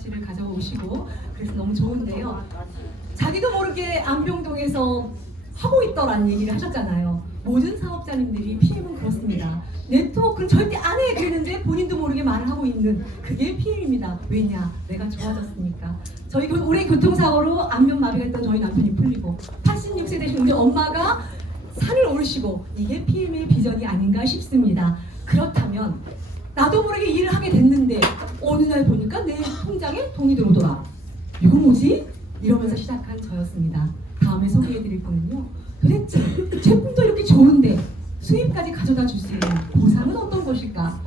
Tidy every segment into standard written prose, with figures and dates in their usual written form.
가치를 가져오시고 그래서 너무 좋은데요. 자기도 모르게 안병동에서 하고 있더라는 얘기를 하셨잖아요. 모든 사업자님들이 PM은 그렇습니다. 네트워크는 절대 안 해 그랬는데 본인도 모르게 말을 하고 있는 그게 PM입니다. 왜냐? 내가 좋아졌으니까. 저희 올해 교통사고로 안면마비가 있던 저희 남편이 풀리고 86세 되신 우리 엄마가 산을 오르시고 이게 PM의 비전이 아닌가 싶습니다. 그렇다면 나도 모르게 일을 하게 됐는데 어느 날 보니까 내 통장에 돈이 들어오더라. 이거 뭐지? 이러면서 시작한 저였습니다. 다음에 소개해드릴 거는요. 도대체 제품도 이렇게 좋은데 수입까지 가져다 줄 수 있는 보상은 어떤 것일까?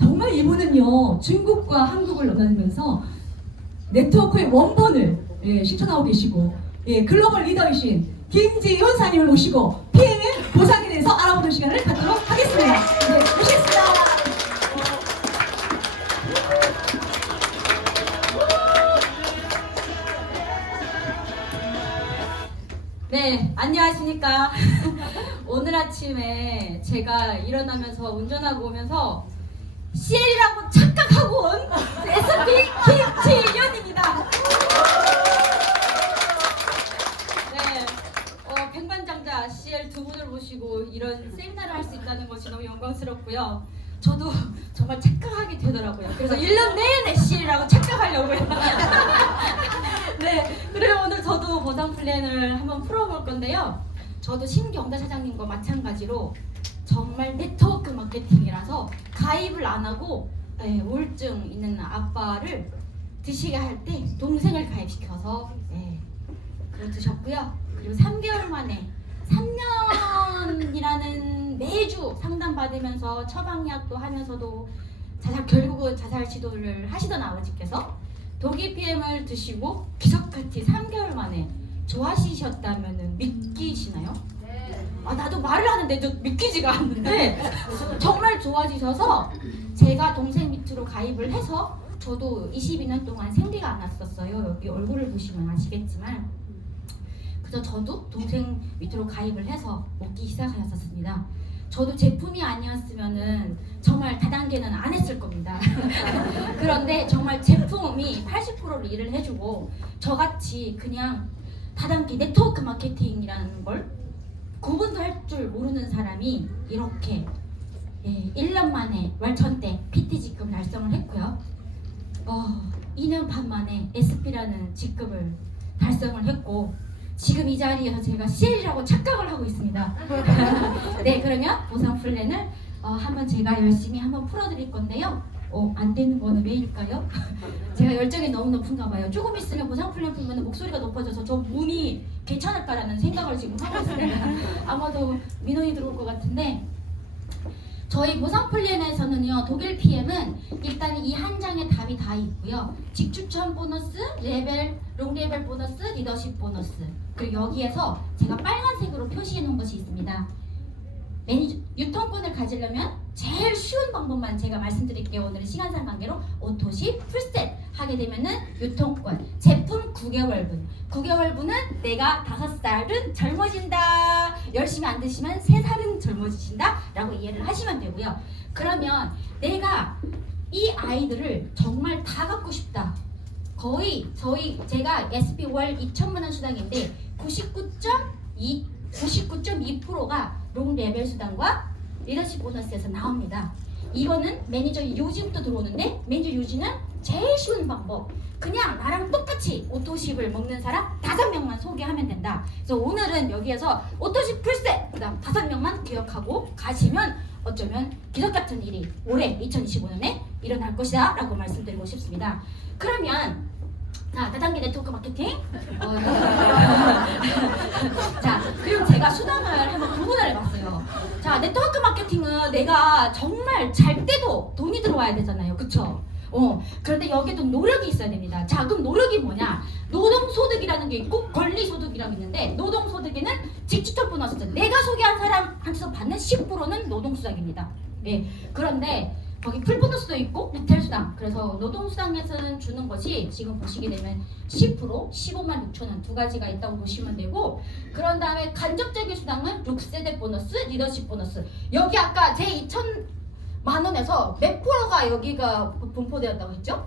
정말 이분은요. 중국과 한국을 넘나들면서 네트워크의 원본을 실천하고 계시고 글로벌 리더이신 김지윤 사님을 모시고 PM의 보상에 대해서 알아보는 시간을 갖도록 하겠습니다. 네, 모시겠습니다. 네, 안녕하십니까. 오늘 아침에 제가 일어나면서 운전하고 오면서 CL이라고 착각하고 온 SP 김지윤입니다. 네, 백만장자 CL 두 분을 모시고 이런 세미나를 할 수 있다는 것이 너무 영광스럽고요. 저도 정말 착각하게 되더라고요. 그래서 1년 내내 CL이라고 착각하려고요. 네, 그래서 오늘 저도 보상 플랜을 한번 풀어볼 건데요. 저도 신경자 사장님과 마찬가지로 정말 네트워크 마케팅이라서 가입을 안 하고 우울증 있는 아빠를 드시게 할 때 동생을 가입시켜서 그걸 드셨고요. 그리고 3개월 만에 3년이라는 매주 상담 받으면서 처방약도 하면서도 결국은 자살 시도를 하시던 아버지께서 독일 PM을 드시고 기적같이 3개월 만에 좋아지셨다면 믿기시나요? 네. 나도 말을 하는데도 믿기지가 않는데 정말 좋아지셔서 제가 동생 밑으로 가입을 해서 저도 22년 동안 생리가 안 났었어요. 여기 얼굴을 보시면 아시겠지만 그래서 저도 동생 밑으로 가입을 해서 먹기 시작하였었습니다. 저도 제품이 아니었으면은 정말 다단계는 안 했을 겁니다. 그런데 정말 제품이 80%를 일을 해주고 저같이 그냥 다단계 네트워크 마케팅이라는 걸 구분도 할 줄 모르는 사람이 이렇게 1년 만에 월천대 PT 직급을 달성을 했고요. 2년 반 만에 SP라는 직급을 달성을 했고 지금 이 자리에서 제가 CL이라고 착각을 하고 있습니다. 네, 그러면 보상 플랜을 한번 제가 열심히 한번 풀어드릴 건데요. 안 되는 거는 왜일까요? 제가 열정이 너무 높은가 봐요. 조금 있으면 보상 플랜 풀면 목소리가 높아져서 저 몸이 괜찮을까라는 생각을 지금 하고 있습니다. 아마도 민원이 들어올 것 같은데 저희 보상 플랜에서는요. 독일 PM은 일단 이 한 장에 답이 다 있고요. 직추천 보너스, 롱 레벨 보너스, 리더십 보너스 그리고 여기에서 제가 빨간색으로 표시해 놓은 것이 있습니다. 유통권을 가지려면 제일 쉬운 방법만 제가 말씀드릴게요. 오늘은 시간상 관계로 오토십 풀셋 하게 되면은 유통권 제품 9개월분 9개월분은 내가 5살은 젊어진다 열심히 안 드시면 3살은 젊어지신다 라고 이해를 하시면 되고요. 그러면 내가 이 아이들을 정말 다 갖고 싶다 거의 제가 SP 월 2천만 원 수당인데 99.2%가 롱 레벨 수당과 리더십 보너스에서 나옵니다. 이거는 매니저 유지부터 들어오는데 매니저 유지는 제일 쉬운 방법. 그냥 나랑 똑같이 오토십을 먹는 사람 5명만 소개하면 된다. 그래서 오늘은 여기에서 오토십 풀셋 그다음 5명만 기억하고 가시면 어쩌면 기적 같은 일이 올해 2025년에 일어날 것이다 라고 말씀드리고 싶습니다. 그러면 다단계 네트워크 마케팅 자 그리고 제가 수당을 한번 구분을 해봤어요. 자 네트워크 마케팅은 내가 정말 잘 때도 돈이 들어와야 되잖아요. 그쵸? 그런데 여기도 노력이 있어야 됩니다. 자 그럼 노력이 뭐냐? 노동소득이라는 게 있고 권리소득이라고 있는데 노동소득에는 직추천 보너스 내가 소개한 사람한테서 받는 10%는 노동수당입니다. 그런데 거기 풀보너스도 있고 리테일 수당 그래서 노동수당에서는 주는 것이 지금 보시게 되면 10% 15만 6천 원 두 가지가 있다고 보시면 되고 그런 다음에 간접적인 수당은 6세대 보너스 리더십 보너스 여기 아까 제 만 원에서 몇 프로가 여기가 분포되었다고 했죠?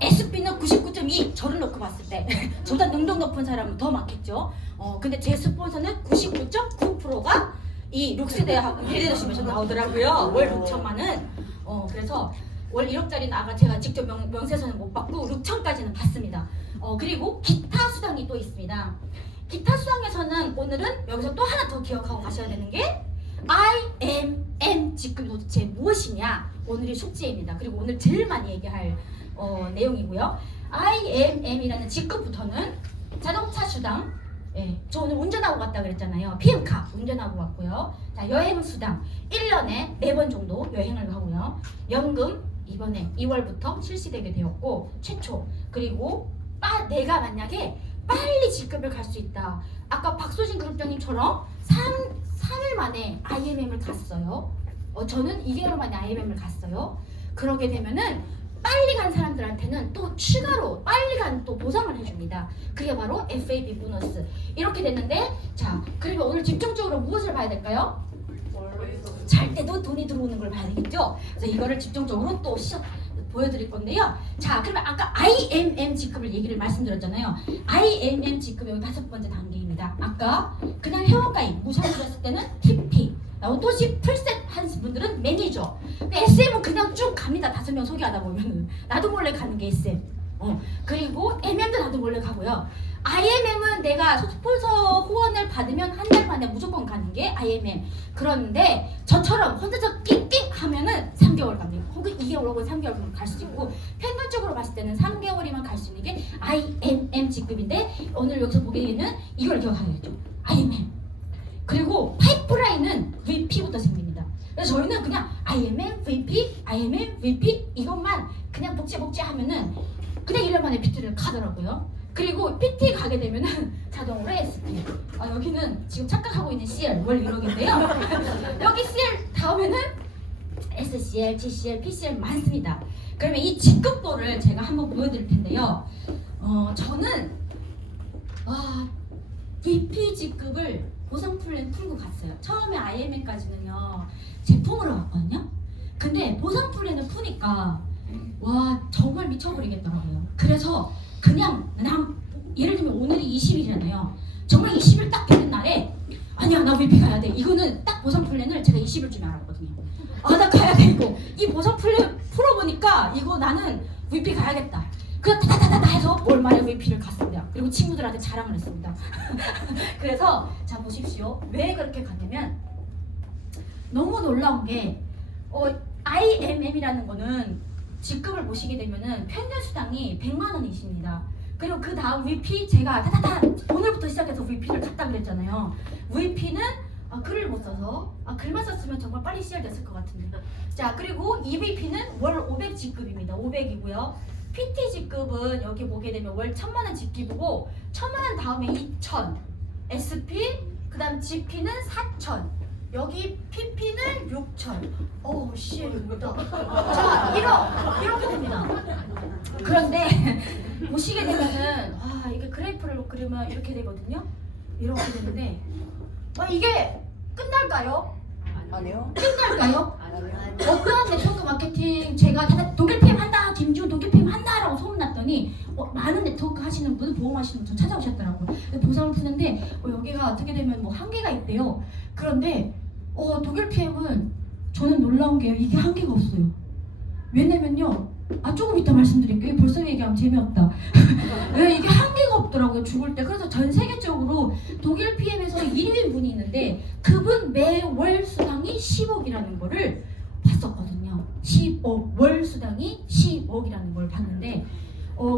SP는 99.2. 저를 놓고 봤을 때 저보다 능력 높은 사람은 더 많겠죠. 근데 제 스폰서는 99.9%가 이 룩스대하고 리더십에서 나오더라고요. 월 6천만 원. 그래서 월 1억짜리는 아까 제가 직접 명세서는 못 받고 6천까지는 받습니다. 그리고 기타 수당이 또 있습니다. 기타 수당에서는 오늘은 여기서 또 하나 더 기억하고 가셔야 되는 게 IMM 직급이 도대체 무엇이냐, 오늘의 숙제입니다. 그리고 오늘 제일 많이 얘기할 내용이고요. IMM이라는 직급부터는 자동차 수당, 저 오늘 운전하고 갔다 그랬잖아요. PM카 운전하고 갔고요. 자, 여행 수당 1년에 4번 정도 여행을 하고요. 연금 이번에 2월부터 실시되게 되었고 최초. 그리고 내가 만약에 빨리 직급을 갈 수 있다. 아까 박소진 그룹장님처럼 3일 만에 IMM을 갔어요. 저는 2개월 만에 IMM을 갔어요. 그러게 되면은 빨리 간 사람들한테는 또 추가로 빨리 간 또 보상을 해줍니다. 그게 바로 FAB 보너스. 이렇게 됐는데, 자, 그리고 오늘 집중적으로 무엇을 봐야 될까요? 잘 때도 돈이 들어오는 걸 봐야 되겠죠? 그래서 이거를 집중적으로 또 보여드릴 건데요. 자, 그러면 아까 IMM 직급을 얘기를 말씀드렸잖아요. IMM 직급이 여기 5번째 단계입니다. 아까 그냥 회원가입 무상으로 했을 때는 TP, 오토시 풀셋 하신 분들은 매니저. SM은 그냥 쭉 갑니다. 5명 소개하다 보면은 나도 몰래 가는 게 SM. 그리고 MM도 나도 몰래 가고요. IMM은 내가 스폰서 후원을 받으면 한 달 만에 무조건 가는 게 IMM. 그런데 저처럼 혼자서 띵띵 하면은 3개월 갑니다. 혹은 2개월 혹은 3개월 갈 수 있고, 평균적으로 봤을 때는 3개월이면 갈 수 있는 게 IMM 직급인데, 오늘 여기서 보게 되는 이걸 기억하겠죠. IMM. 그리고 파이프라인은 VP부터 생깁니다. 그래서 저희는 그냥 IMM, VP, IMM, VP 이것만 그냥 복지 하면은 그냥 1년 만에 PT를 가더라고요. 그리고 PT 가게 되면은 자동으로 SP. 여기는 지금 착각하고 있는 CL 월 1억인데요. 여기 CL 다음에는 SCL, GCL, PCL 많습니다. 그러면 이 직급도를 제가 한번 보여드릴 텐데요. 저는 VP 직급을 보상 플랜 풀고 갔어요. 처음에 IMM까지는요 제품으로 갔거든요. 근데 보상 플랜을 푸니까 와 정말 미쳐버리겠더라고요. 그래서 그냥 예를 들면 오늘이 20일이잖아요. 정말 20일 딱 되는 날에 아니야 나 VP 가야 돼. 이거는 딱 보상 플랜을 제가 20일쯤에 알았거든요. 나 가야 돼 이거. 이 보상 플랜 풀어보니까 이거 나는 VP 가야겠다. 그래서 다다다다 해서 월 말에 VP를 갔습니다. 그리고 친구들한테 자랑을 했습니다. 그래서 자 보십시오. 왜 그렇게 갔냐면 너무 놀라운 게 IMM이라는 거는 직급을 보시게 되면은 평균 수당이 100만 원이십니다. 그리고 그 다음 VP 제가 오늘부터 시작해서 VP를 갔다 그랬잖아요. VP는 글을 못 써서 글만 썼으면 정말 빨리 시작됐을 것 같은데. 자 그리고 EVP는 월 500 직급입니다. 500이고요. PT 직급은 여기 보게 되면 월 1000만 원 직급이고 1000만 원 다음에 2000, SP 그 다음 GP는 4000, 여기 PP는 6000. CL입니다. 자 이렇게 됩니다. 그런데 보시게 되면은 이게 그래프를 그리면 이렇게 되거든요. 이렇게 되는데 이게 끝날까요? 아니요. 끝날까요? 아니요. 어떠한 네트워크 마케팅 제가 독일 PM 한다, 김지훈 독일 PM 한다라고 소문났더니 많은 네트워크 하시는 분, 보험하시는 분 찾아오셨더라고요. 보상을 푸는데 여기가 어떻게 되면 한계가 있대요. 그런데 독일 PM은 저는 놀라운 게 이게 한계가 없어요. 왜냐면요. 조금 이따 말씀드릴게요. 벌써 얘기하면 재미없다. 이게 한계가 없더라고요. 죽을 때. 그래서 전 세계적으로 독일 PM에서 1위 분이 있는데 그분 매월 수당이 10억이라는 거를 봤었거든요. 10억. 월 수당이 10억이라는 걸 봤는데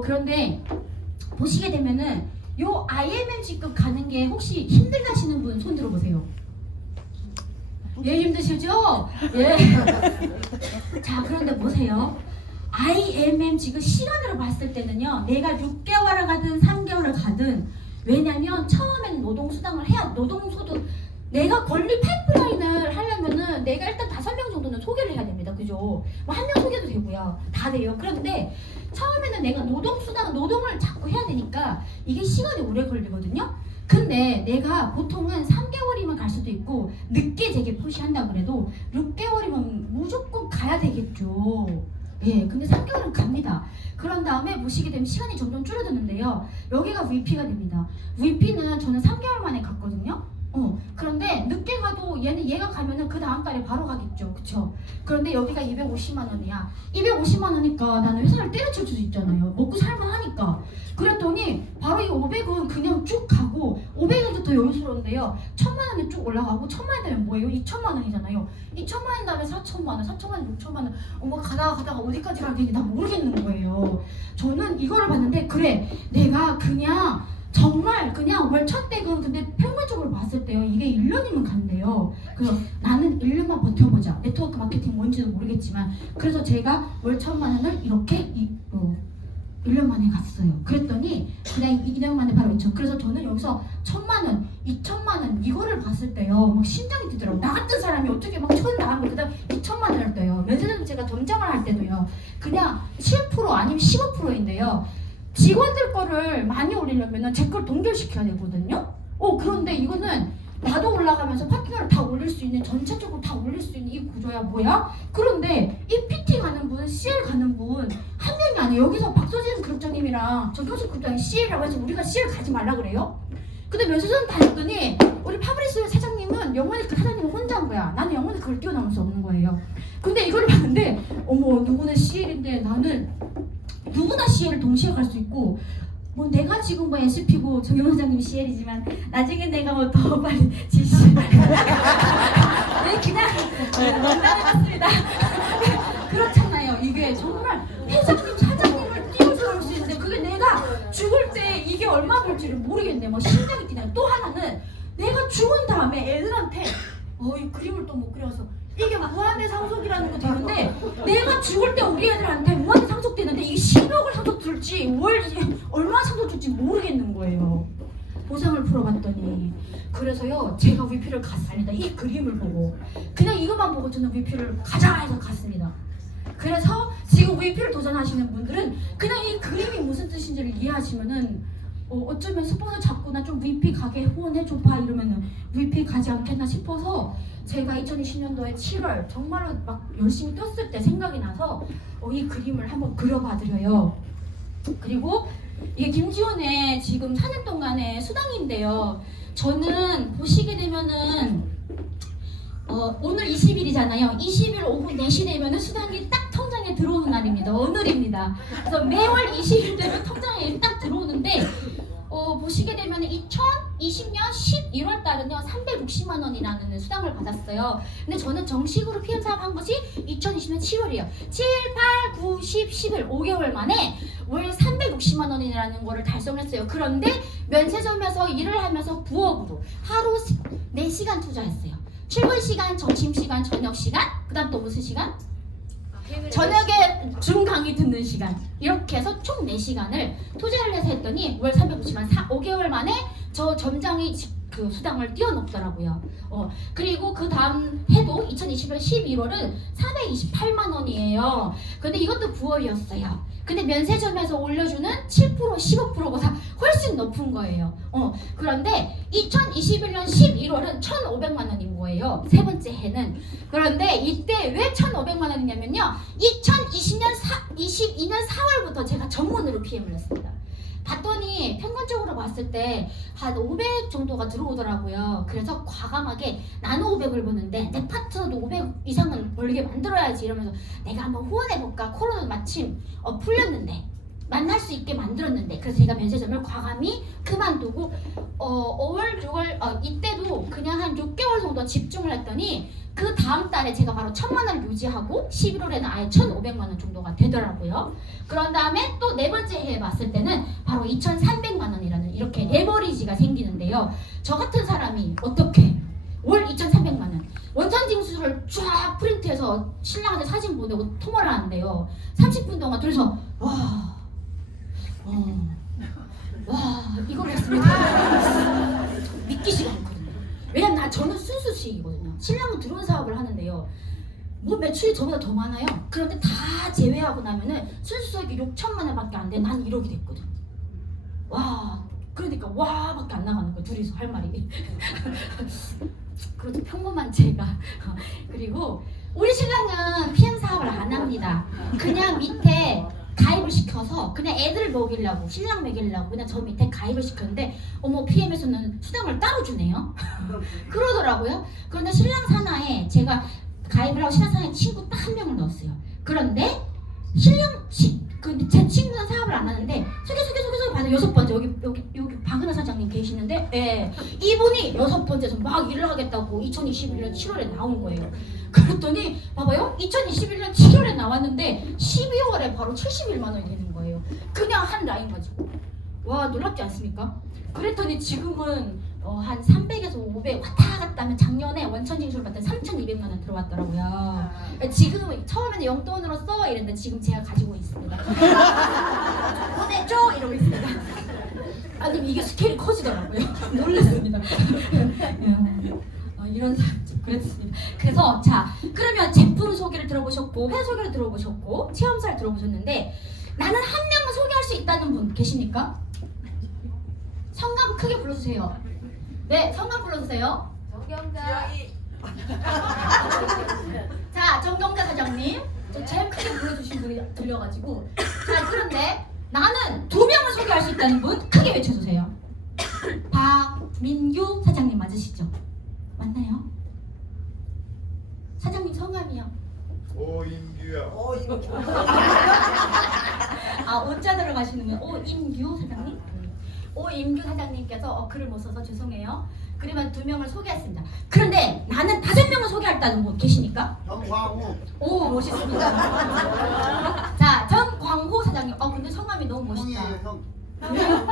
그런데 보시게 되면은 요 IMM 직급 가는 게 혹시 힘들다시는 분 손 들어보세요. 힘드시죠? 자 그런데 보세요. IMM 지금 시간으로 봤을 때는요. 내가 6개월을 가든 3개월을 가든 왜냐면 처음에는 노동수당을 해야 노동소득 내가 권리 파이프라인을 하려면은 내가 일단 5명 정도는 소개를 해야 됩니다. 그죠? 1명 소개도 되고요. 다 돼요. 그런데 처음에는 내가 노동을 자꾸 해야 되니까 이게 시간이 오래 걸리거든요. 근데 내가 보통은 3개월이면 갈 수도 있고 늦게 재개포시한다 그래도 6개월이면 무조건 가야 되겠죠. 예, 근데 3개월은 갑니다. 그런 다음에 보시게 되면 시간이 점점 줄어드는데요. 여기가 VP가 됩니다. VP는 저는 3개월 만에 갔거든요. 그런데 늦게 가도 얘가 가면은 그 다음 달에 바로 가겠죠. 그쵸? 그런데 여기가 250만 원이야. 250만 원이니까 나는 회사를 때려칠 수도 있잖아요. 먹고 살만 하니까. 그랬더니 바로 이 500은 그냥 쭉 가고 500은 더 여유스러운데요. 1000만 원에 쭉 올라가고 1000만 원 되면 뭐예요? 2천만 원이잖아요. 2천만 원 다음에 4천만 원, 4천만 원, 6천만 원. 가다가 어디까지 가는지 나 모르겠는 거예요. 저는 이거를 봤는데 그래 내가 그냥 정말 그냥 월 첫 댁은 근데 평균적으로 봤을 때요 이게 1년이면 간대요. 그래서 나는 1년만 버텨보자. 네트워크 마케팅 뭔지도 모르겠지만 그래서 제가 월 1000만 원을 이렇게 1년 만에 갔어요. 그랬더니 그냥 2년 만에 바로 2천. 그래서 저는 여기서 1000만 원, 2천만 원 이거를 봤을 때요 막 심장이 뛰더라고요. 나 같은 사람이 어떻게 막 1000 나가면 그다음 2천만 원을 떠요. 면세점 제가 점장을 할 때도요 그냥 7% 아니면 15%인데요. 직원들 거를 많이 올리려면 제 걸 동결시켜야 되거든요. 그런데 이거는 나도 올라가면서 파트너를 다 올릴 수 있는 전체적으로 다 올릴 수 있는 이 구조야 뭐야? 그런데 이 PT 가는 분, CL 가는 분 한 명이 아니에요. 여기서 박소진 그룹장님이랑 정경수 그룹장이 CL이라고 해서 우리가 CL 가지 말라 그래요? 근데 면세점 다녔더니 우리 파브리스 사장님은 영원히 그 사장님은 혼자 한 거야. 나는 영원히 그걸 뛰어넘을 수 없는 거예요. 근데 이걸 봤는데 어머 누구는 CL인데 나는 누구나 CL을 동시에 갈 수 있고 뭐 내가 지금 뭐 SP고 정영 사장님이 CL이지만 나중에 내가 뭐 더 빨리 GC 네 그냥 농담해봤습니다. 그렇잖아요. 이게 정말 회장님 사장님을 띄워서 수 있는데 그게 내가 죽을 때 이게 얼마 벌지를 모르겠네. 뭐 심장이 뛰네. 또 하나는 내가 죽은 다음에 애들한테 이 그림을 또 못 그려서 이게 무한대 상속이라는 거 되는데 내가 죽을 때 우리 애들한테 무한대 상속되는데 이게 10억을 상속 줄지 얼마 상속 줄지 모르겠는 거예요. 보상을 풀어봤더니 그래서요 제가 VP를 갔습니다. 이 그림을 보고 그냥 이것만 보고 저는 VP를 가자 해서 갔습니다. 그래서 지금 VP를 도전하시는 분들은 그냥 이 그림이 무슨 뜻인지를 이해하시면은 어쩌면 스폰서 잡고 나 좀 VP 가게 후원해줘봐 이러면은 VP 가지 않겠나 싶어서 제가 2020년도에 7월 정말로 막 열심히 떴을 때 생각이 나서 이 그림을 한번 그려봐드려요. 그리고 이게 김지원의 지금 4년 동안의 수당인데요. 저는 보시게 되면은 오늘 20일이잖아요. 20일 오후 4시 되면은 수당이 딱 통장에 들어오는 날입니다. 오늘입니다. 그래서 매월 20일 되면 통장에 딱 들어오는데 보시게 되면 2020년 11월 달은요 360만 원이라는 수당을 받았어요. 근데 저는 정식으로 PM 사업한 것이 2020년 7월이에요. 7, 8, 9, 10, 11 5개월 만에 월 360만 원이라는 거를 달성했어요. 그런데 면세점에서 일을 하면서 부업으로 하루 4시간 투자했어요. 출근 시간, 점심 시간, 저녁 시간, 그다음 또 무슨 시간? 저녁에 줌 강의 듣는 시간 이렇게 해서 총 4시간을 투자를 해서 했더니 월 350만 5개월 만에 저 점장이 그 수당을 뛰어넘더라고요. 그리고 그 다음 해도 2020년 11월은 428만 원이에요. 근데 이것도 부업이었어요. 근데 면세점에서 올려주는 7%, 15%보다 훨씬 높은 거예요. 그런데 2021년 11월은 1,500만 원인 거예요. 세 번째 해는. 그런데 이때 왜 1,500만 원이냐면요. 22년 4월부터 제가 전문으로 PM을 했습니다. 봤더니 평균적으로 봤을 때 한 500 정도가 들어오더라고요. 그래서 과감하게 나는 500을 버는데 내 파트너도 500 이상은 벌게 만들어야지 이러면서 내가 한번 후원해볼까. 코로나 마침 풀렸는데 만날 수 있게 만들었는데 그래서 제가 면세점을 과감히 그만두고 5월, 6월 이때도 그냥 한 6개월 정도 집중을 했더니 그 다음 달에 제가 바로 1,000만 원을 유지하고 11월에는 아예 1,500만 원 정도가 되더라고요. 그런 다음에 또 네 번째 해에 봤을 때는 바로 2,300만 원이라는 이렇게 레버리지가 생기는데요. 저 같은 사람이 어떻게 월 2,300만 원 원천징수를 쫙 프린트해서 신랑한테 사진 보내고 통화를 하는데요. 30분 동안 둘이서 와 이걸 했습니다. 믿기지가 않거든요. 왜냐면 저는 순수수익이거든요. 신랑은 드론 사업을 하는데요. 뭐 매출이 저보다 더 많아요. 그런데 다 제외하고 나면은 순수수익이 6천만 원밖에 안 돼. 난 1억이 됐거든. 그러니까 밖에 안 나가는 거예요. 하더라고요. 둘이서 할 말이. 그래도 평범한 제가. 그리고 우리 신랑은 PM 사업을 안 합니다. 그냥 밑에 가입을 시켜서 그냥 애들 먹이려고 신랑 먹이려고 그냥 저 밑에 가입을 시켰는데 어머 PM에서는 수당을 따로 주네요. 그러더라고요. 그런데 신랑 산하에 제가 가입을 하고 신랑 산하에 친구 딱 한 명을 넣었어요. 그런데 제 친구는 사업을 안 하는데 소개 받은 6번째 여기 박은하 사장님 계시는데 예, 이분이 6번째에서 막 일을 하겠다고 2021년 7월에 나온 거예요. 그랬더니 봐봐요 2021년 7월에 나왔는데 12월에 바로 71만 원이 되는 거예요. 그냥 한 라인 가지고 와 놀랍지 않습니까? 그랬더니 지금은 한 300에서 500 왔다 갔다 하면 작년에 원천 징수를 받던 3,200만 원 들어왔더라고요. 지금 처음에는 용돈으로 써 이랬는데 지금 제가 가지고 있습니다. 보내줘 이러고 있습니다. 아니 이게 스케일이 커지더라고요. 놀랐습니다. 이런 사람 그랬습니다. 그래서 자 그러면 제품 소개를 들어보셨고 회사 소개를 들어보셨고 체험사를 들어보셨는데 나는 한 명을 소개할 수 있다는 분 계십니까? 성함 크게 불러주세요. 네, 성함 불러주세요. 정경자. 자, 정경자 사장님. 저 제일 크게 불러주신 분이 들려가지고. 자, 그런데 나는 2명을 소개할 수 있다는 분 크게 외쳐주세요. 박민규 사장님 맞으시죠? 맞나요? 사장님 성함이요. 오인규야. 이거 아, 오자 들어가시는 분. 오임규 사장님? 오임규 사장님께서 글을 못 써서 죄송해요. 그러면 2명을 소개했습니다. 그런데 나는 5명을 소개했다는 분 계십니까? 정광우. 오 멋있습니다. 자 정광호 사장님. 근데 성함이 너무 멋있다. 형이에요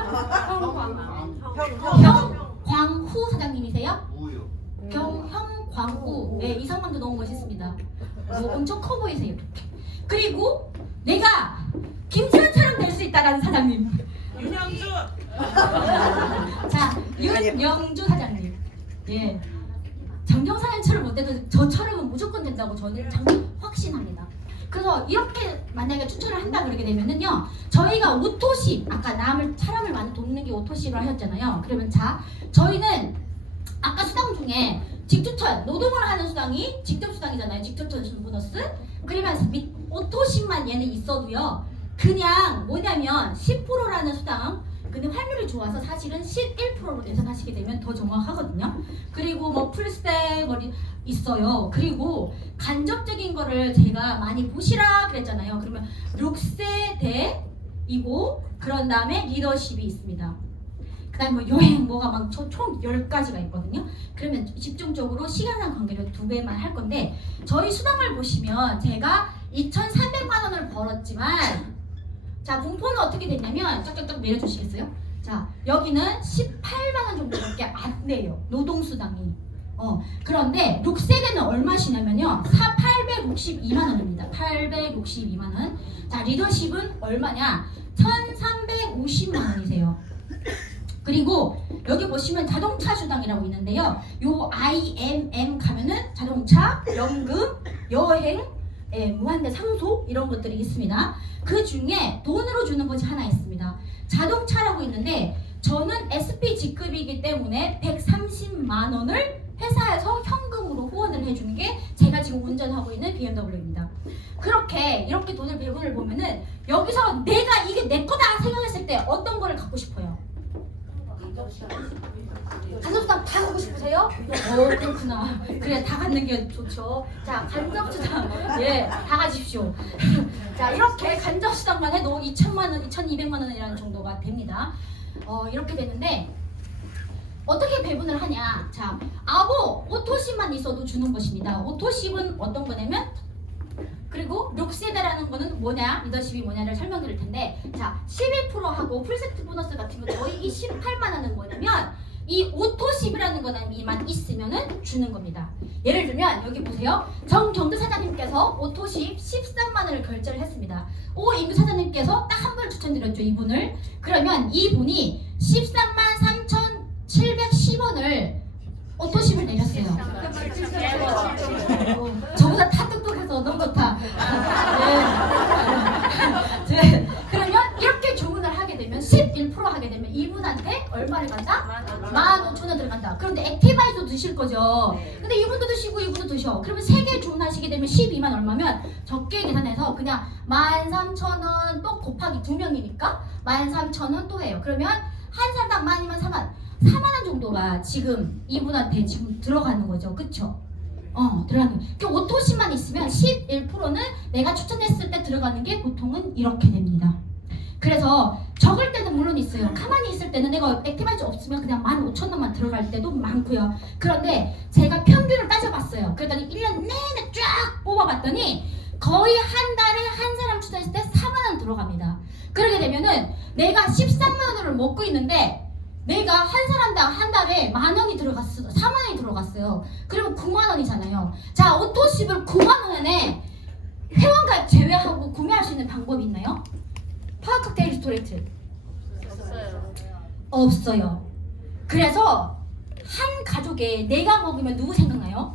경광후 사장님이세요? 우요. 경형광후. 네, 이 성함도 너무 멋있습니다. 엄청 커 보이세요 이렇게. 그리고 내가 김지현처럼 될 수 있다라는 사장님. 윤영주. 자 윤영주 사장님. 예. 정경사연처럼 못해도 저처럼은 무조건 된다고 저는 정말 확신합니다. 그래서 이렇게 만약에 추천을 한다 그러게 되면은요, 저희가 오토십, 아까 사람을 많이 돕는 게 오토십을 하셨잖아요. 그러면 자, 저희는 아까 수당 중에 직추천, 노동을 하는 수당이 직접 수당이잖아요. 직추천 보너스. 그러면 오토십만 얘는 있어도요, 그냥 뭐냐면 10%라는 수당. 근데 환율이 좋아서 사실은 11%로 계산하시게 되면 더 정확하거든요. 그리고 뭐 풀스택 있어요. 그리고 간접적인 거를 제가 많이 보시라 그랬잖아요. 그러면 6세대이고 그런 다음에 리더십이 있습니다. 그 다음에 뭐 여행 뭐가 막 총 10가지가 있거든요. 그러면 집중적으로 시간상 관계를 2배만 할 건데 저희 수당을 보시면 제가 2,300만 원을 벌었지만 자, 분포는 어떻게 됐냐면 쫙쫙쫙 내려주시겠어요? 자, 여기는 18만 원 정도밖에 안 돼요. 노동수당이. 그런데 6세대는 얼마시냐면요. 862만 원입니다. 862만 원. 자, 리더십은 얼마냐? 1,350만 원이세요. 그리고 여기 보시면 자동차 수당이라고 있는데요. 요 IMM 가면은 자동차, 연금, 여행, 무한대 상속 이런 것들이 있습니다. 그 중에 돈으로 주는 것이 하나 있습니다. 자동차라고 있는데 저는 SP 직급이기 때문에 130만 원을 회사에서 현금으로 후원을 해주는 게 제가 지금 운전하고 있는 BMW입니다. 이렇게 돈을 배분을 보면은 여기서 내가 이게 내 거다 생각했을 때 어떤 거를 갖고 싶어요? 간접수당 다 갖고 싶으세요? 그렇구나. 그래, 다 갖는 게 좋죠. 자, 간접수당 다 가십시오. 자, 이렇게 간접수당만 해도 2,000만 원, 2,200만 원이라는 정도가 됩니다. 이렇게 되는데 어떻게 배분을 하냐? 자, 오토십만 있어도 주는 것입니다. 오토십은 어떤 거냐면 그리고 6세대라는 거는 뭐냐, 리더십이 뭐냐를 설명드릴 텐데 자, 11%하고 풀세트 보너스 같은 거 저희 이 18만 원은 뭐냐면 이 오토십이라는 거만 있으면은 주는 겁니다. 예를 들면 여기 보세요. 정경주 사장님께서 오토십 13만 원을 결제를 했습니다. 오임규 사장님께서 딱 한 분을 추천드렸죠, 이분을. 그러면 이분이 13만 3,710원을 오토십을 내렸어요. 저보다 다 똑똑해서 너무 좋다. 그러면 이렇게 주문을 하게 되면 11% 하게 되면 이분한테 얼마를 간다? 15,000원 들어간다. 그런데 액티바이도 드실 거죠. 근데 이분도 드시고 이분도 드셔. 그러면 3개 주문하시게 되면 12만 얼마면 적게 계산해서 그냥 13,000원 또 곱하기 2명이니까 13,000원 또 해요. 그러면 한 사람당 12,000원 4만 원 정도가 지금 이분한테 지금 들어가는 거죠. 그쵸? 들어가는 거. 그 오토시만 있으면 11%는 내가 추천했을 때 들어가는 게 보통은 이렇게 됩니다. 그래서 적을 때는 물론 있어요. 가만히 있을 때는 내가 액티바이즈 없으면 그냥 15,000원만 들어갈 때도 많고요. 그런데 제가 평균을 따져봤어요. 그랬더니 1년 내내 쫙 뽑아봤더니 거의 한 달에 한 사람 추천했을 때 4만 원 들어갑니다. 그러게 되면은 내가 13만 원을 먹고 있는데 내가 한 사람당 한 달에 10,000원이 들어갔어. 4만 원이 들어갔어요. 그러면 9만 원이잖아요. 자, 오토십을 9만 원에 회원가입 제외하고 구매할 수 있는 방법이 있나요? 파워 칵테일 스토레이트 없어요. 그래서 한 가족에 내가 먹으면 누구 생각나요?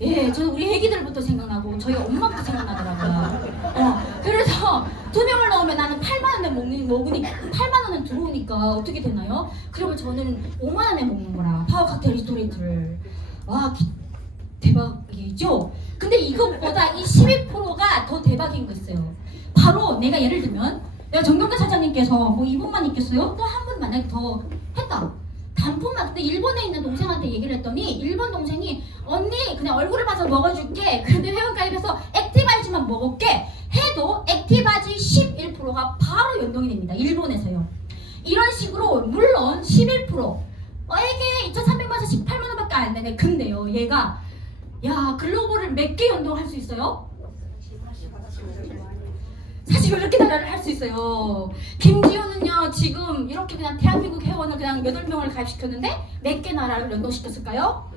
예, 저는 우리 애기들부터 생각나고 저희 엄마부터 생각나더라고요. 그래서 2명을 넣으면 나는 8만 원에 먹으니 8만 원은 들어오니까 어떻게 되나요? 그러면 저는 5만 원에 먹는 거라 파워 칵테일 스토레이트를. 와, 대박이죠? 근데 이것보다 이 12%가 더 대박인 거 있어요. 바로 내가 예를 들면 내가 정경대 사장님께서 뭐 이분만 있겠어요? 또 한 분 만약에 더 했다. 단품만. 근데 일본에 있는 동생한테 얘기를 했더니 일본 동생이 언니 그냥 얼굴을 봐서 먹어줄게. 그런데 회원가입해서 액티바이즈만 먹을게 해도 액티바이즈 11%가 바로 연동이 됩니다. 일본에서요. 이런 식으로 물론 11% 이게 2,300만에서 18만 원밖에 안 되네. 근데요 얘가 야 글로벌을 몇 개 연동할 수 있어요? 48개 나라를 할 수 있어요. 김지효는요 지금 이렇게 그냥 대한민국 회원을 그냥 8명을 가입시켰는데 몇 개 나라를 연동시켰을까요?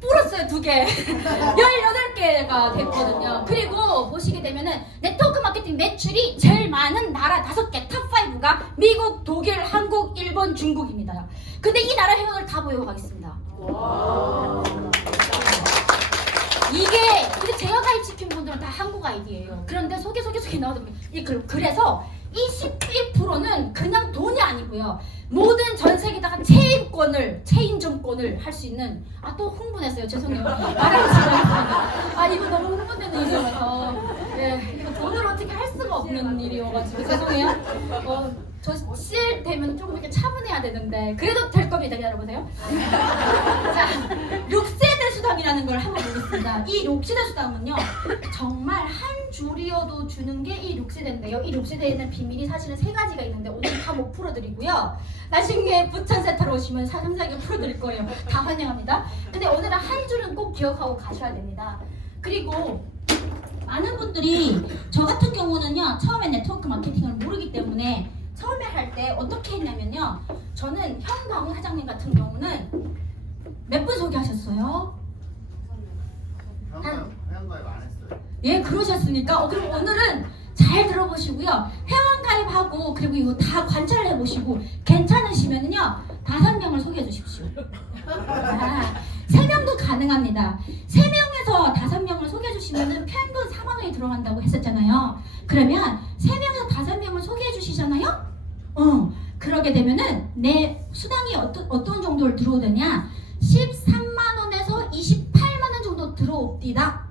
불었어요 2개 18개가 됐거든요. 그리고 보시게 되면은 네트워크 마케팅 매출이 제일 많은 나라 5개 탑5가 미국, 독일, 한국, 일본, 중국입니다. 근데 이 나라 회원을 다 보여가겠습니다. 이게 제가 가입시킨 분들은 다 한국 아이디예요. 그런데 소개 나오던 그래서 이 11%는 그냥 돈이 아니고요. 모든 전 세계에다가 체인점권을 할 수 있는 또 흥분했어요. 죄송해요. 말하기 싫어요. 이거 너무 흥분되는 일이어서 이거 돈을 어떻게 할 수가 없는 일이어가지고 죄송해요. 저 CL 되면 조금 이렇게 차분해야 되는데 그래도 될 겁니다. 기다려보세요. 자, 룩세대 수당이라는 걸 한번 보겠습니다. 이 룩세대 수당은요 정말 한 줄이어도 주는 게 이 룩세대인데요. 이 룩세대에는 비밀이 사실은 3가지가 있는데 오늘 다 못 풀어드리고요. 나중에 부천 세터로 오시면 상세하게 풀어드릴 거예요. 다 환영합니다. 근데 오늘은 한 줄은 꼭 기억하고 가셔야 됩니다. 그리고 많은 분들이 저 같은 경우는요 처음에 네트워크 마케팅을 모르기 때문에 처음에 할 때 어떻게 했냐면요. 저는 현광 사장님 같은 경우는 몇 분 소개하셨어요? 회원가입 안 했어요. 예, 그러셨습니까? 그럼 오늘은 잘 들어보시고요. 회원가입하고 그리고 이거 다 관찰을 해보시고 괜찮으시면은요 5명을 소개해 주십시오. 3명도 가능합니다. 3명에서 5명을 소개해 주시면은 평균 4만 원이 들어간다고 했었잖아요. 그러면 3명에서 5명을 소개해 주시잖아요. 그러게 되면은 내 수당이 어떤 정도를 들어오느냐 13만 원에서 28만 원 정도 들어옵니다.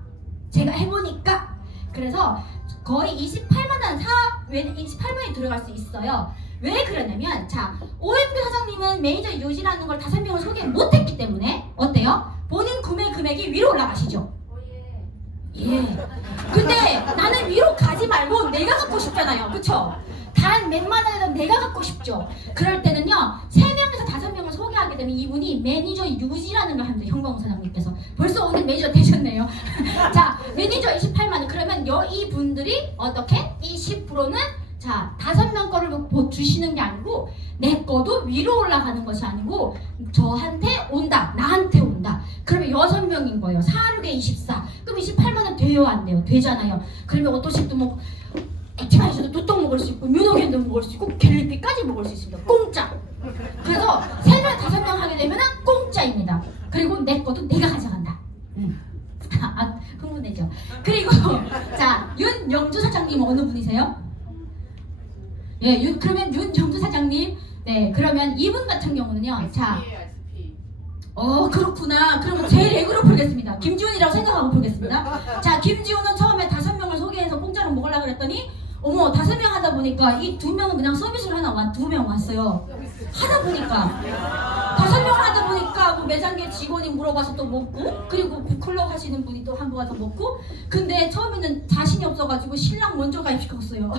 제가 해보니까. 그래서 거의 28만 원, 28만 원이 들어갈 수 있어요. 왜 그러냐면 자, OMB 사장님은 매니저 유지라는 걸 5명을 소개 못했기 때문에 어때요? 본인 구매 금액이 위로 올라가시죠? 예. 근데 나는 위로 가지 말고 내가 갖고 싶잖아요. 그쵸? 단 몇만 원이라도 내가 갖고 싶죠. 그럴 때는요 3명에서 5명을 소개하게 되면 이분이 매니저 유지라는 걸 합니다. 현광 사장님께서 벌써 오늘 매니저 되셨네요. 자, 매니저 28만 원. 그러면 이분들이 어떻게? 이 10%는 자 5명 거를 주시는 게 아니고 내 거도 위로 올라가는 것이 아니고 저한테 온다, 나한테 온다. 그러면 6명인 거예요. 4, 6에 24. 그럼 28만 원 돼요, 안 돼요? 되잖아요. 그러면 어떠식도 뭐 액티바이저도 뚜껑 먹을 수 있고 뮤노겐도 먹을 수 있고 갤리피까지 먹을 수 있습니다. 공짜. 그래서 3명, 5명 하게 되면은 공짜입니다. 그리고 내 것도 내가 가져간다. 흥분되죠. 그리고 자 윤영주 사장님은 어느 분이세요? 예, 그러면 윤정주 사장님, 네, 그러면 이분 같은 경우는요, 자, 그렇구나. 그러면 제 렉으로 풀겠습니다. 김지훈이라고 생각하고 풀겠습니다. 자, 김지훈은 처음에 5명을 소개해서 공짜로 먹으려고 그랬더니 어머 5명 하다 보니까 이 2명은 그냥 서비스로 하나 2명 왔어요. 하다 보니까 5명 하다 보니까 뭐 매장계 직원이 물어봐서 또 먹고, 그리고 북클럽 하시는 분이 또 한 분 와서 먹고. 근데 처음에는 자신이 없어가지고 신랑 먼저 가입시켰어요.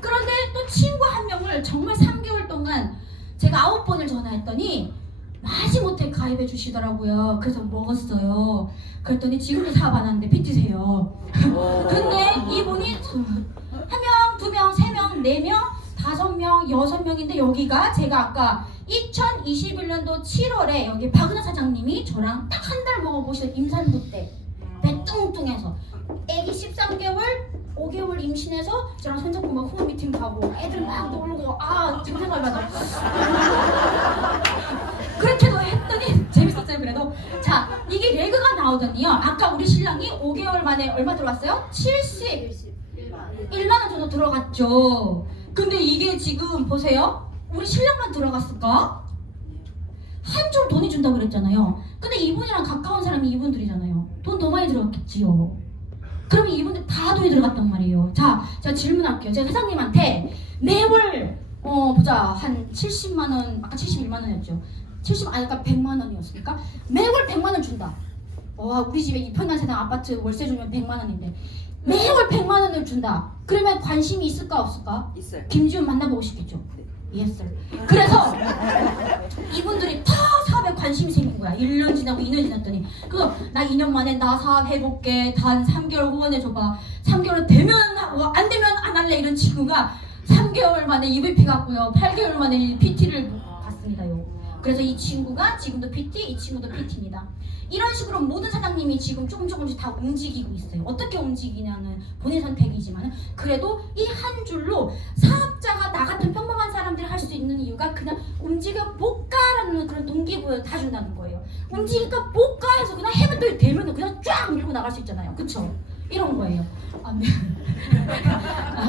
그런데 또 친구 한 명을 정말 3개월 동안 제가 9번을 전화했더니 마지못해 가입해 주시더라고요. 그래서 먹었어요. 그랬더니 지금도 사업 안 하는데 빚지세요. 근데 이분이 1명, 2명, 3명, 4명, 5명, 6명인데 여기가 제가 아까 2021년도 7월에 여기 박은하 사장님이 저랑 딱 한 달 먹어보신 임산부 때 배 뚱뚱해서 애기 13개월 5개월 임신해서 저랑 손잡고 막 후원 미팅 가고 애들 막 놀고 지금 생각해봐도 그렇게도 했더니 재밌었어요. 그래도 자, 이게 레그가 나오더니요, 아까 우리 신랑이 5개월 만에 얼마 들어왔어요? 71만 원 정도 들어갔죠. 근데 이게 지금 보세요, 우리 신랑만 들어갔을까? 한 줄 돈이 준다고 그랬잖아요. 근데 이분이랑 가까운 사람이 이분들이잖아요. 돈 더 많이 들어갔겠지요. 그러면 이분들 다 돈이 들어갔단 말이에요. 자, 제가 질문할게요. 제가 사장님한테 매월 보자, 한 70만 원, 아까 71만 원이었죠. 아까 100만 원이었으니까 매월 100만 원 준다. 우리 집에 이편한 세상 아파트 월세 주면 100만 원인데 매월 100만 원을 준다. 그러면 관심이 있을까 없을까? 있어요. 김지훈 만나보고 싶겠죠. Yes, sir. 그래서 이분들이 다 사업에 관심이 생긴 거야. 1년 지나고 2년 지났더니. 그래서 나 2년 만에 나 사업 해볼게. 단 3개월 후원해줘봐. 3개월 되면 안 되면 안 할래. 이런 친구가 3개월 만에 EVP 갔고요. 8개월 만에 PT를 갔습니다요. 그래서 이 친구가 지금도 PT, 이 친구도 PT입니다. 이런 식으로 모든 사장님이 지금 조금씩 다 움직이고 있어요. 어떻게 움직이냐는 본인 선택이지만 그래도 이 한 줄로 사업자가 나 같은 평범한 사람들이 할 수 있는 이유가 그냥 움직여 볼까라는 그런 동기부여를 다 준다는 거예요. 움직일까 볼까 해서 그냥 해면 또 되면 그냥 쫙 밀고 나갈 수 있잖아요. 그쵸? 이런 거예요. 네.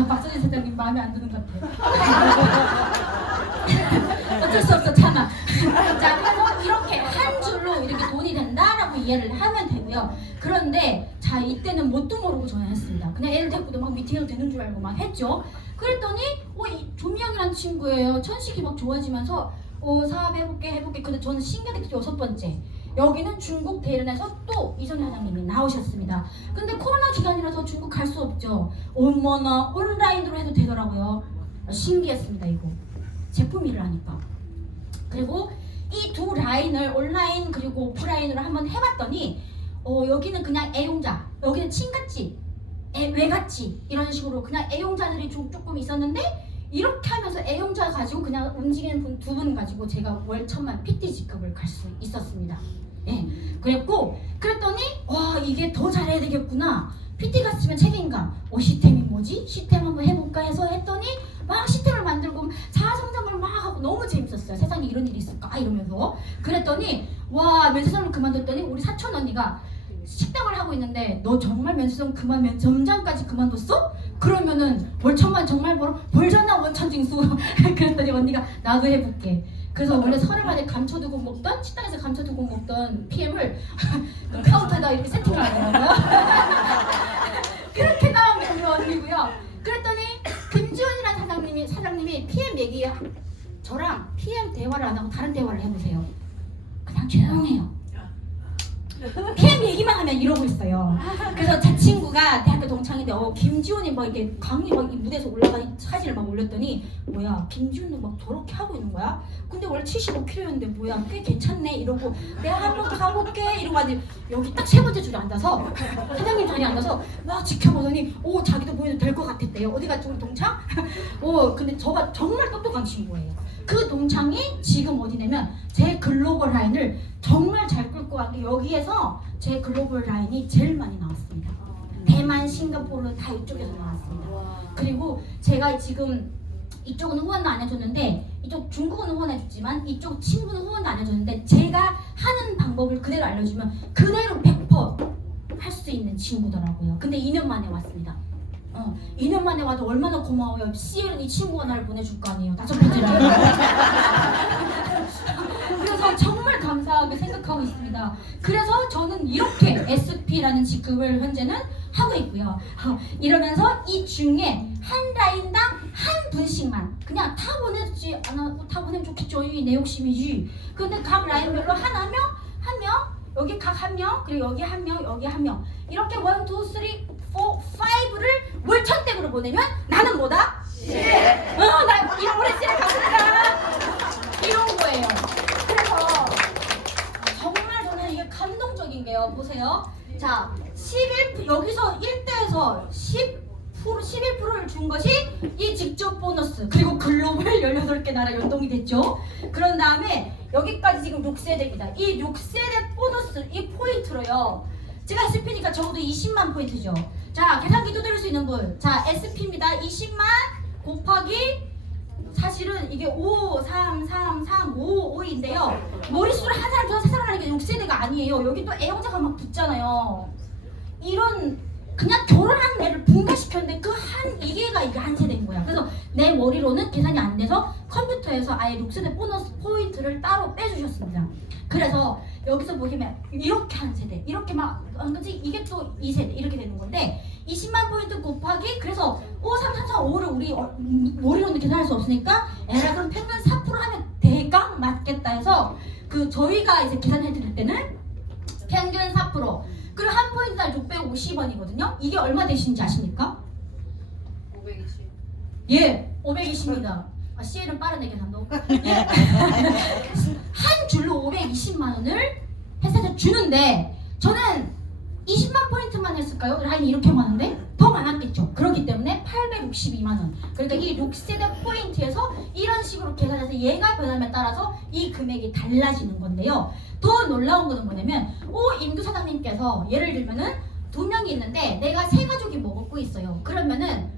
박선희 사장님 마음에 안 드는 것 같아요. 어쩔 수 없어, 참아. 자, 그래서 이렇게 한 줄로 이렇게 돈이 된다라고 이해를 하면 되고요. 그런데 자, 이때는 뭣도 모르고 전화했습니다. 그냥 애를 데리고도 막 미팅해도 되는 줄 알고 막 했죠. 그랬더니 이 조미영이라는 친구예요. 천식이 막 좋아지면서 사업 해볼게. 근데 저는 신기하게 6번째. 여기는 중국 대련에서 또 이선희 사장님이 나오셨습니다. 근데 코로나 기간이라서 중국 갈 수 없죠. 어머나, 온라인으로 해도 되더라고요. 신기했습니다, 이거. 제품 일을 하니까. 그리고 이 두 라인을 온라인 그리고 오프라인으로 한번 해봤더니 여기는 그냥 애용자, 여기는 친같이, 외같이 이런 식으로 그냥 애용자들이 조금 있었는데 이렇게 하면서 애용자 가지고 그냥 움직이는 분 2분 가지고 제가 월 1,000만 PT 직급을 갈 수 있었습니다. 예, 그랬더니 이게 더 잘해야 되겠구나. PT 갔으면 책임감. 시스템이 뭐지? 시스템 한번 해볼까 해서 했더니 막 시스템을 만들고 자아성장을 막 하고 너무 재밌었어요. 세상에 이런 일이 있을까 이러면서. 그랬더니 면세점을 그만뒀더니 우리 사촌 언니가 식당을 하고 있는데 너 정말 면세점 점장까지 그만뒀어? 그러면은 월 1,000만 정말 벌잖아 원천징수. 그랬더니 언니가 나도 해볼게. 그래서 원래 설날에 감춰두고 먹던, 식당에서 감춰두고 먹던 PM을 카운터에다 이렇게 세팅을 하더라고요. 그렇게 나온 게 우리 언니고요. 그랬더니 김지원이라는 사장님이 PM 얘기, 저랑 PM 대화를 안 하고 다른 대화를 해보세요. 그냥 조용해요. PM 얘기만 하면 이러고 있어요. 그래서 제 친구가 대학교 동창인데 김지훈이 막 이렇게 강의 막 이 무대에서 올라가 사진을 막 올렸더니 뭐야, 김지훈도 막 저렇게 하고 있는 거야? 근데 원래 75kg였는데 뭐야, 꽤 괜찮네 이러고 내가 한번 가볼게 이러고 아직 여기 딱 3번째 줄에 앉아서 사장님 자리에 앉아서 막 지켜보더니 자기도 보여도 될 것 같았대요. 어디 갔지 우리 동창? 근데 저가 정말 똑똑한 친구예요. 그 동창이 지금 어디냐면 제 글로벌 라인을 정말 잘 끌고 간 게 여기에서 제 글로벌 라인이 제일 많이 나왔습니다. 대만, 싱가포르 다 이쪽에서 나왔습니다. 그리고 제가 지금 이쪽은 후원도 안 해줬는데 이쪽 중국은 후원해줬지만 이쪽 친구는 후원도 안 해줬는데 제가 하는 방법을 그대로 알려주면 그대로 100% 할 수 있는 친구더라고요. 근데 2년 만에 왔습니다. 2년 만에 와도 얼마나 고마워요. CL은 이 친구가 날 보내줄 거 아니에요. 5번째를. 그래서 정말 감사하게 생각하고 있습니다. 그래서 저는 이렇게 SP라는 직급을 현재는 하고 있고요. 이러면서 이 중에 한 라인당 한 분씩만 그냥 다 보내지 않아 다 보내면 좋겠죠. 이 내 욕심이지. 근데 각 라인별로 한 명, 여기 각 한 명, 그리고 여기 한 명, 여기 한 명. 이렇게 1, 2, 3, 4, 5를 월천댁으로 보내면 나는 뭐다? 나 이런 오래 씨를 갔습니다. 이런 거예요. 그래서 정말 저는 이게 감동적인 게요. 보세요. 자, 11 여기서 1대에서 11%를 준 것이 이 직접 보너스 그리고 글로벌 18개 나라 연동이 됐죠. 그런 다음에 여기까지 지금 6세대입니다. 이 6세대 보너스 이 포인트로요. 제가 SP니까 적어도 20만 포인트죠. 자, 계산기 두드릴 수 있는 분. 자, SP입니다. 20만 곱하기 사실은 이게 5, 3, 3, 3, 5, 5인데요. 머릿수를 한 사람, 세 사람 하는 게 6세대가 아니에요. 여기 또 애용자가 막 붙잖아요. 이런 그냥 결혼한 애를 분가시켰는데 그 한 이게가 이게 한 세대인 거야. 그래서 내 머리로는 계산이 안 돼서 컴퓨터에서 아예 6세대 보너스 포인트를 따로 빼주셨습니다. 그래서 여기서 보시면 이렇게 한 세대, 이렇게 막 그치? 이게 또 2세대 이렇게 되는 건데 20만 포인트 곱하기 그래서 5, 3, 4, 4, 5를 우리 머리로는 계산할 수 없으니까 에라 그럼 평균 4% 하면 대강 맞겠다 해서 그 저희가 이제 계산해 드릴 때는 평균 4% 그리고 한 포인트당 650원이거든요. 이게 얼마 되시는지 아십니까? 520. 예, 520입니다. 아, CL은 빠르네 계산도. 예. 한 줄로 520만 원을 회사에서 주는데 저는 20만 포인트만 했을까요? 라인이 이렇게 많은데 더 많았겠죠. 그렇기 때문에 862만 원. 그러니까 이 6세대 포인트에서 이런 식으로 계산해서 얘가 변함에 따라서 이 금액이 달라지는 건데요. 더 놀라운 거는 뭐냐면 임두 사장님께서 예를 들면은 2명이 있는데 내가 3가족이 먹고 있어요. 그러면은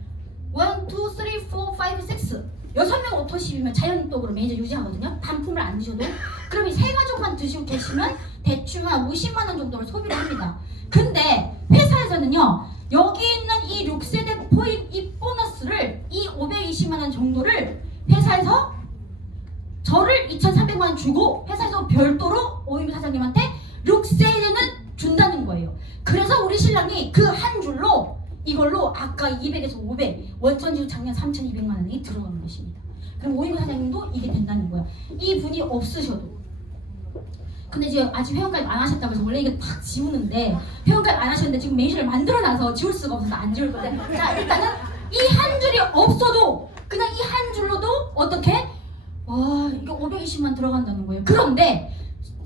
1, 2, 3, 4, 5, 6 6명 오토십이면 자연적으로 매니저 유지하거든요. 단품을 안 드셔도. 그럼 이 3가족만 드시고 계시면 대충 한 50만 원 정도를 소비를 합니다. 근데 회사에서는요. 여기 있는 이 6세대 포인트 이 보너스를 이 520만 원 정도를 회사에서 저를 2,300만 원 주고 회사에서 별도로 오임비 사장님한테 6세대는 준다는 거예요. 그래서 우리 신랑이 그 한 줄로 이걸로 아까 200에서 500 원천지수 작년 3,200만 원이 들어가는 것입니다. 그럼 오임비 사장님도 이게 된다는 거예요. 이 분이 없으셔도. 근데 이제 아직 회원가입 안 하셨다고 해서 원래 이게 탁 지우는데 회원가입 안 하셨는데 지금 메뉴를 만들어놔서 지울 수가 없어서 안 지울 건데 자 일단은 이 한 줄이 없어도 그냥 이 한 줄로도 어떻게 와 이거 520만 들어간다는 거예요. 그런데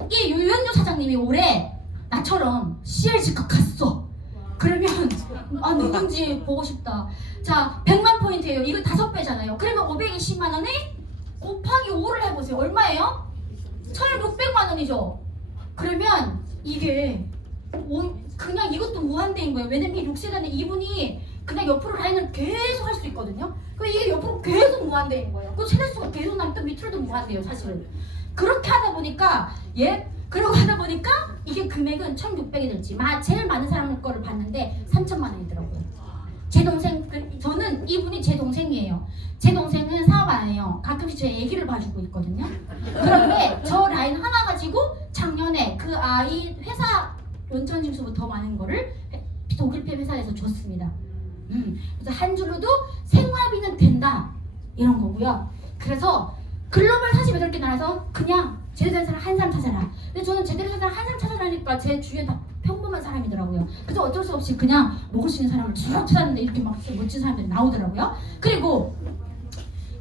이 유현주 사장님이 올해 나처럼 CL 직급 갔어. 그러면 아 누군지 보고 싶다. 자 100만 포인트예요. 이거 5배잖아요. 그러면 520만 원에 곱하기 5를 해보세요. 얼마예요? 1,600만 원이죠. 그러면 이게 그냥 이것도 무한대인 거예요. 왜냐면 이 6세대는 이분이 그냥 옆으로 라인을 계속 할 수 있거든요. 그럼 이게 옆으로 계속 무한대인 거예요. 그 세대수가 계속 나면 또 밑으로도 무한대예요. 사실은. 그렇게 하다 보니까 그러고 하다 보니까 이게 금액은 1,600이 될지 제일 많은 사람 거를 봤는데 3,000만 원이더라고요. 제 동생 저는 이분이 제 동생이에요. 제 동생은 사업 안 해요. 가끔씩 제 애기를 봐주고 있거든요. 그런데 저 라인 하나 가지고 작년에 그 아이 회사 원천징수보다 더 많은 거를 독일폐 회사에서 줬습니다. 그래서 한 줄로도 생활비는 된다 이런 거고요. 그래서 글로벌 48개 나라에서 그냥 제대로 된 사람 한 사람 찾아라. 근데 저는 제대로 된 사람 한 사람 찾아라니까 제 주위에 다 평범한 사람이더라고요. 그래서 어쩔 수 없이 그냥 먹을 수 있는 사람을 쭉 찾았는데 이렇게 막 멋진 사람들이 나오더라고요. 그리고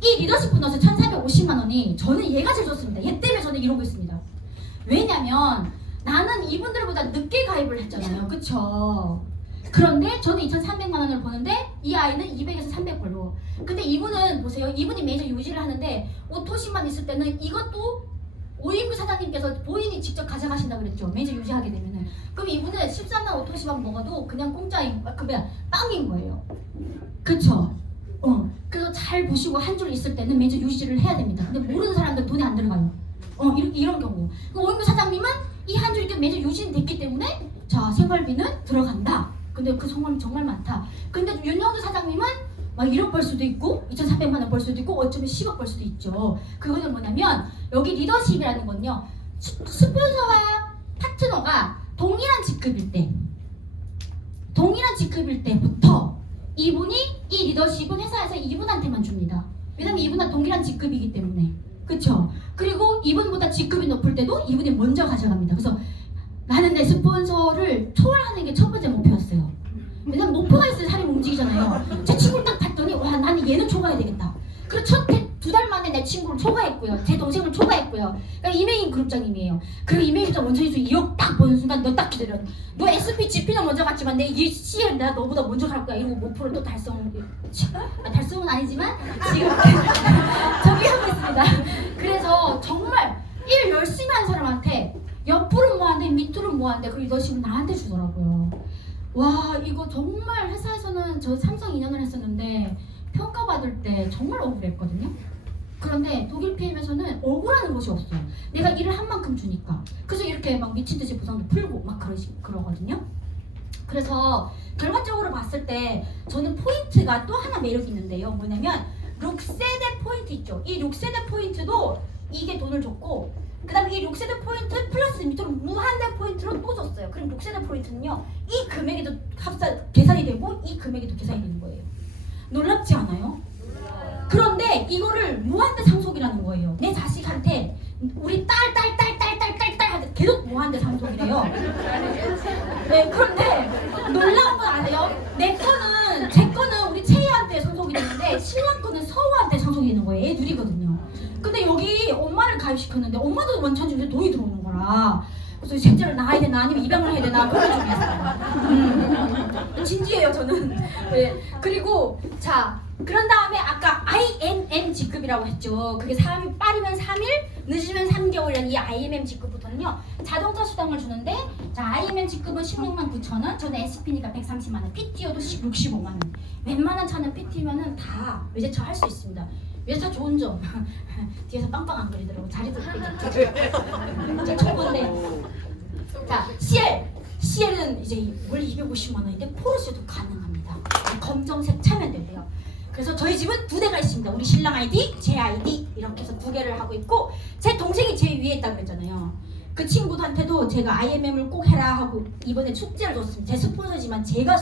이 리더십 보너스 1,450만 원이 저는 얘가 제일 좋습니다. 얘 때문에 저는 이러고 있습니다. 왜냐면 나는 이분들보다 늦게 가입을 했잖아요. 그쵸? 그런데 저는 2,300만 원을 버는데 이 아이는 200에서 300 벌로. 근데 이분은 보세요. 이분이 매니저 유지를 하는데 오토십만 있을 때는 이것도 오임비 사장님께서 본인이 직접 가져가신다고 그랬죠. 매니저 유지하게 되면은. 그럼 이분은 13만 오토십만 먹어도 그냥 공짜인 그냥 빵인 거예요. 그쵸? 그래서 잘 보시고 한 줄 있을 때는 매니저 유지를 해야 됩니다. 근데 모르는 사람들 돈이 안 들어가요. 이런 경우. 오임비 사장님은 이 한 줄 이렇게 매니저 유지는 됐기 때문에 자 생활비는 들어간다. 근데 그 성공이 정말 많다. 근데 윤영수 사장님은 막 1억 벌 수도 있고 2,300만 원 벌 수도 있고 어쩌면 10억 벌 수도 있죠. 그거는 뭐냐면 여기 리더십이라는 건요. 스폰서와 파트너가 동일한 직급일 때부터 이분이 이 리더십은 회사에서 이분한테만 줍니다. 왜냐면 이분은 동일한 직급이기 때문에. 그쵸? 그리고 이분보다 직급이 높을 때도 이분이 먼저 가져갑니다. 그래서 나는 내 스폰서를 초월하는 게 첫 번째 목표였어요. 왜냐면 목표가 있어야 사람이 움직이잖아요. 제 친구를 딱 봤더니 와 나는 얘는 초과해야 되겠다. 그래서 두 달 만에 내 친구를 초과했고요. 제 동생을 초과했고요. 그러니까 이메인 그룹장님이에요. 그리고 이메인 그룹장 원천이수 2억 딱 보는 순간 너 딱 기다려. 너 SP GP는 먼저 갔지만 내 이 CL 내가 너보다 먼저 갈 거야. 이러고 목표를 또 달성은 아니지만 지금 저기 하고 있습니다. 그래서 정말 일 열심히 하는 사람한테 옆으로 뭐한대 밑으로 뭐한대 그 리더십은 나한테 주더라고요. 와 이거 정말 회사에서는 저 삼성 2년을 했었는데 평가받을 때 정말 억울했거든요. 그런데 독일 PM에서는 억울한 것이 없어요. 내가 일을 한 만큼 주니까. 그래서 이렇게 막 미친 듯이 보상도 풀고 막 그러거든요. 그래서 결과적으로 봤을 때 저는 포인트가 또 하나 매력이 있는데요. 뭐냐면 룩세대 포인트 있죠. 이 룩세대 포인트도 이게 돈을 줬고 그 다음에 이 룩세대 포인트 플러스 밑으로 무한대 포인트로 또 줬어요. 그럼 룩세대 포인트는요. 이 금액에도 계산이 되고 이 금액에도 계산이 되는 거예요. 놀랍지 않아요? 그런데 이거를 무한대 상속이라는 거예요. 내 자식한테 우리 딸 한테 계속 무한대 상속이래요. 네, 그런데 놀라운 건 아세요? 제 거는 우리 채희한테 상속이 되는데 신랑 거는 서우한테 상속이 되는 거예요. 애 둘이거든요. 근데 여기 엄마를 가입시켰는데 엄마도 원천적으로 돈이 들어오는 거라. 그래서 셋째를 낳아야 되나 아니면 입양을 해야 되나 고민 중이었어요. 진지해요 저는. 네. 그리고 자 그런 다음에 아까 IMM 직급이라고 했죠. 그게 빠르면 3일, 늦으면 3개월이라는 이 IMM 직급부터는요. 자동차 수당을 주는데 자 IMM 직급은 16만 9천 원, 저는 SP니까 130만 원, PT여도 65만 원. 웬만한 차는 PT면은 다 외제차 할 수 있습니다. 외제차 좋은 점 뒤에서 빵빵 안 거리더라고. 자리도 되게 좋은데. 자 CL은 이제 원래 250만 원인데 포르쉐도 가능합니다. 검정색 차면 된대요. 그래서 저희 집은 2대가 있습니다. 우리 신랑 아이디, 제 아이디 이렇게 해서 2개를 하고 있고 제 동생이 제 위에 있다고 그랬잖아요. 그 친구한테도 제가 IMM을 꼭 해라 하고 이번에 축제를 줬습니다. 제 스폰서지만 제가